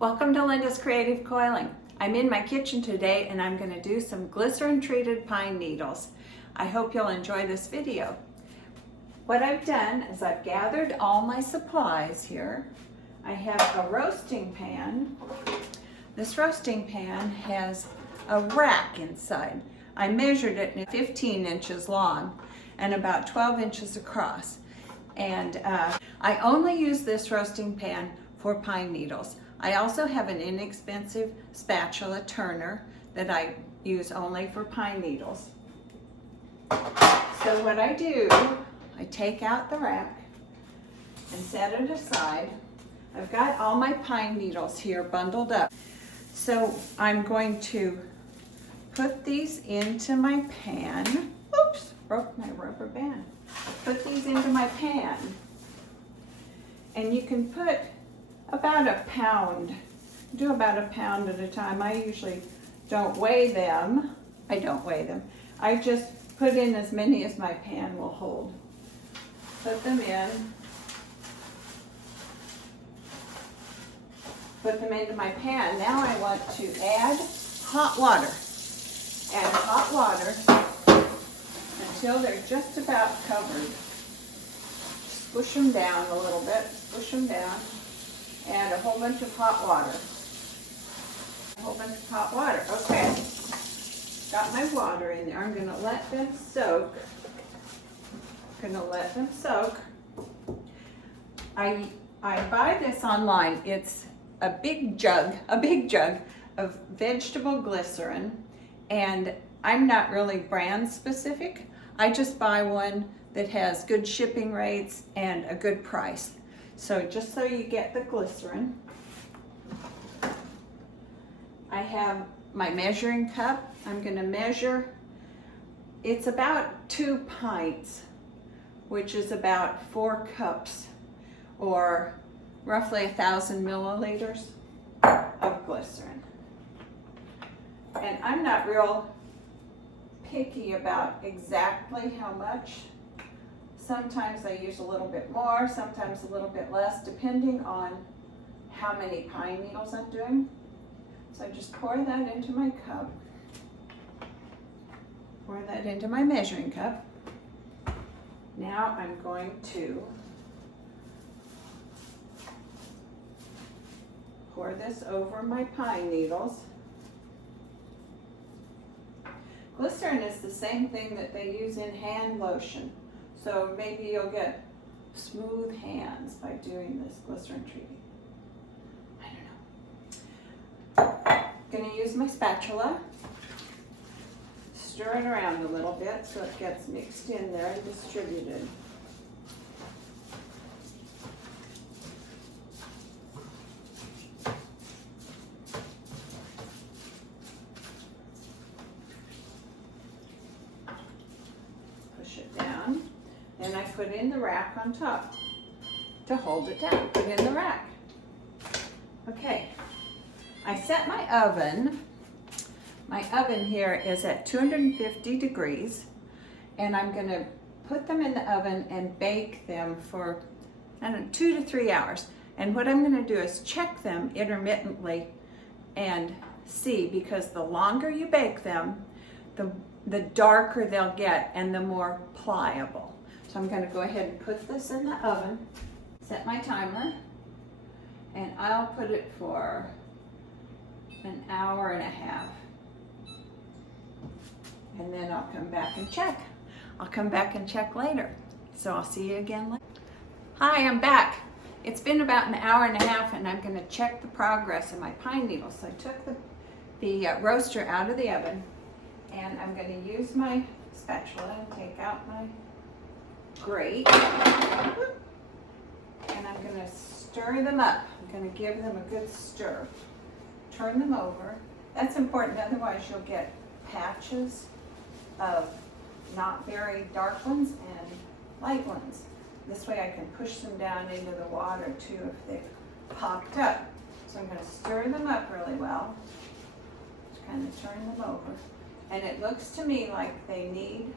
Welcome to Linda's Creative Coiling. I'm in my kitchen today and I'm going to do some glycerin treated pine needles. I hope you'll enjoy this video. What I've done is I've gathered all my supplies here. I have a roasting pan. This roasting pan has a rack inside. I measured it in 15 inches long and about 12 inches across. And I only use this roasting pan for pine needles. I also have an inexpensive spatula turner that I use only for pine needles. So what I do, I take out the rack and set it aside. I've got all my pine needles here bundled up. So I'm going to put these into my pan. Oops, broke my rubber band. Put these into my pan. And you can put about a pound. Do about a pound at a time. I usually don't weigh them. I don't weigh them. I just put in as many as my pan will hold. Put them in. Put them into my pan. Now I want to add hot water. Add hot water until they're just about covered. Push them down a little bit. Push them down. Add a whole bunch of hot water. A whole bunch of hot water. Okay. Got my water in there. I'm going to let them soak. I buy this online. It's a big jug of vegetable glycerin, and I'm not really brand specific. I just buy one that has good shipping rates and a good price. So just so you get the glycerin, I have my measuring cup. I'm going to measure, it's about 2 pints, which is about 4 cups, or roughly 1,000 milliliters of glycerin. And I'm not real picky about exactly how much. Sometimes I use a little bit more, sometimes a little bit less, depending on how many pine needles I'm doing. So I just pour that into my cup. Pour that into my measuring cup. Now I'm going to pour this over my pine needles. Glycerin is the same thing that they use in hand lotion. So maybe you'll get smooth hands by doing this glycerin treating. I don't know. Gonna use my spatula. Stir it around a little bit so it gets mixed in there and distributed. Push it down. Then I put in the rack on top to hold it down. Put in the rack. Okay. I set my oven. My oven here is at 250 degrees, and I'm going to put them in the oven and bake them for, I don't know, 2 to 3 hours. And what I'm going to do is check them intermittently and see, because the longer you bake them, the darker they'll get and the more pliable. So I'm going to go ahead and put this in the oven, set my timer, and I'll put it for an hour and a half. And then I'll come back and check. I'll come back and check later. So I'll see you again later. Hi, I'm back. It's been about an hour and a half, and I'm going to check the progress of my pine needles. So I took the roaster out of the oven, and I'm going to use my spatula and take out my grate, and I'm going to stir them up. I'm going to give them a good stir. Turn them over. That's important, otherwise you'll get patches of not very dark ones and light ones. This way I can push them down into the water too if they've popped up. So I'm going to stir them up really well. Just kind of turn them over. And it looks to me like they need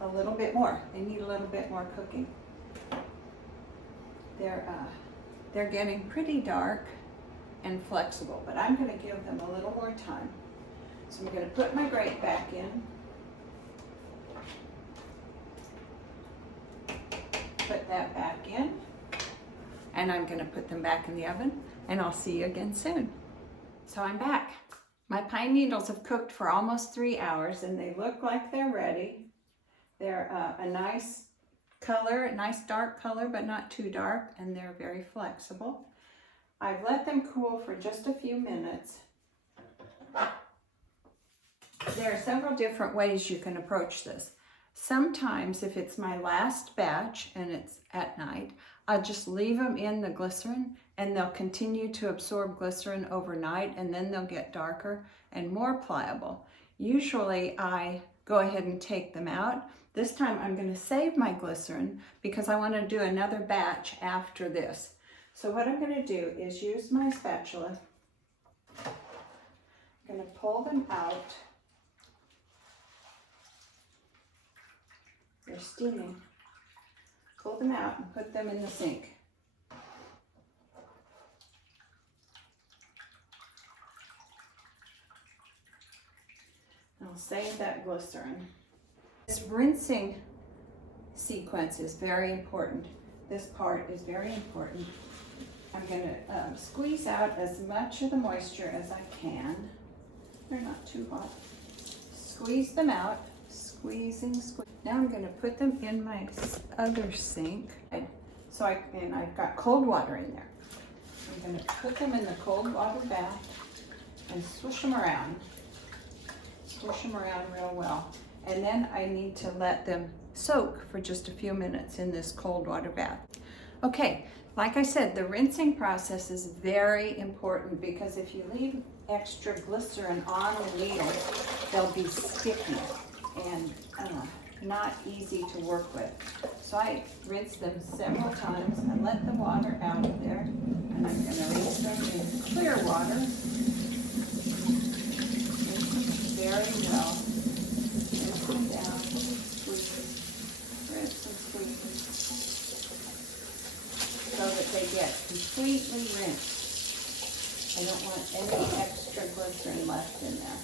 a little bit more. They need a little bit more cooking. They're getting pretty dark. and flexible, but I'm going to give them a little more time. So I'm going to put my grate back in. Put that back in. And I'm going to put them back in the oven, and I'll see you again soon. So I'm back. My pine needles have cooked for almost 3 hours, and they look like they're ready. They're a nice color, a nice dark color, but not too dark, and they're very flexible. I've let them cool for just a few minutes. There are several different ways you can approach this. Sometimes if it's my last batch and it's at night, I'll just leave them in the glycerin and they'll continue to absorb glycerin overnight, and then they'll get darker and more pliable. Usually I go ahead and take them out. This time I'm going to save my glycerin because I want to do another batch after this. So what I'm going to do is use my spatula. I'm going to pull them out. They're steaming. Pull them out and put them in the sink. I'll save that glycerin. This rinsing sequence is very important. This part is very important. I'm going to squeeze out as much of the moisture as I can. They're not too hot. Squeeze them out. Squeezing, squeeze. Now I'm going to put them in my other sink. So I've got cold water in there. I'm going to put them in the cold water bath and swish them around. Swish them around real well. And then I need to let them soak for just a few minutes in this cold water bath. Okay, like I said, the rinsing process is very important because if you leave extra glycerin on the needles, they'll be sticky and not easy to work with. So I rinse them several times and let the water out of there. And I'm going to rinse them in clear water. Very well. Rinse them down, squeeze, rinse and squeeze, so that they get completely rinsed. I don't want any extra glycerin left in there.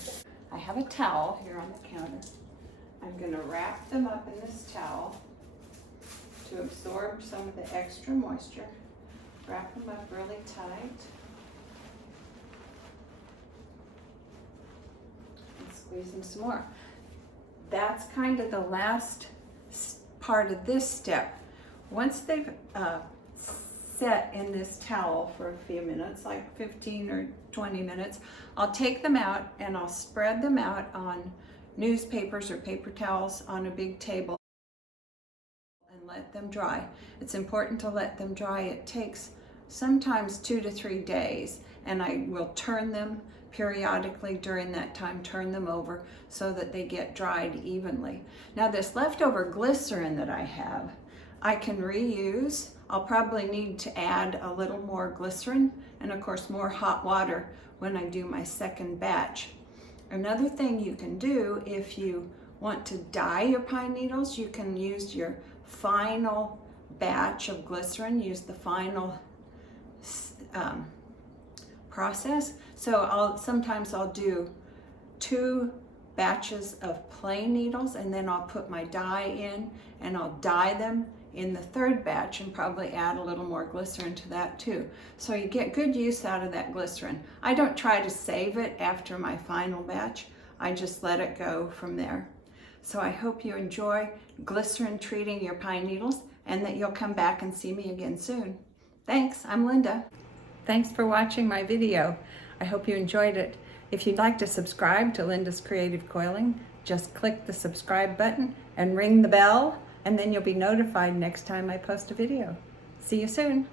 I have a towel here on the counter. I'm going to wrap them up in this towel to absorb some of the extra moisture. Wrap them up really tight. And squeeze them some more. That's kind of the last part of this step. Once they've set in this towel for a few minutes, like 15 or 20 minutes, I'll take them out and I'll spread them out on newspapers or paper towels on a big table and let them dry. It's important to let them dry. It takes sometimes 2 to 3 days, and I will turn them periodically during that time, turn them over so that they get dried evenly. Now this leftover glycerin that I have, I can reuse. I'll probably need to add a little more glycerin and of course more hot water when I do my second batch. Another thing you can do if you want to dye your pine needles, you can use your final batch of glycerin, use the final process. So sometimes I'll do 2 batches of plain needles and then I'll put my dye in and I'll dye them in the 3rd batch and probably add a little more glycerin to that too. So you get good use out of that glycerin. I don't try to save it after my final batch. I just let it go from there. So I hope you enjoy glycerin treating your pine needles and that you'll come back and see me again soon. Thanks, I'm Linda. Thanks for watching my video. I hope you enjoyed it. If you'd like to subscribe to Linda's Creative Coiling, just click the subscribe button and ring the bell, and then you'll be notified next time I post a video. See you soon.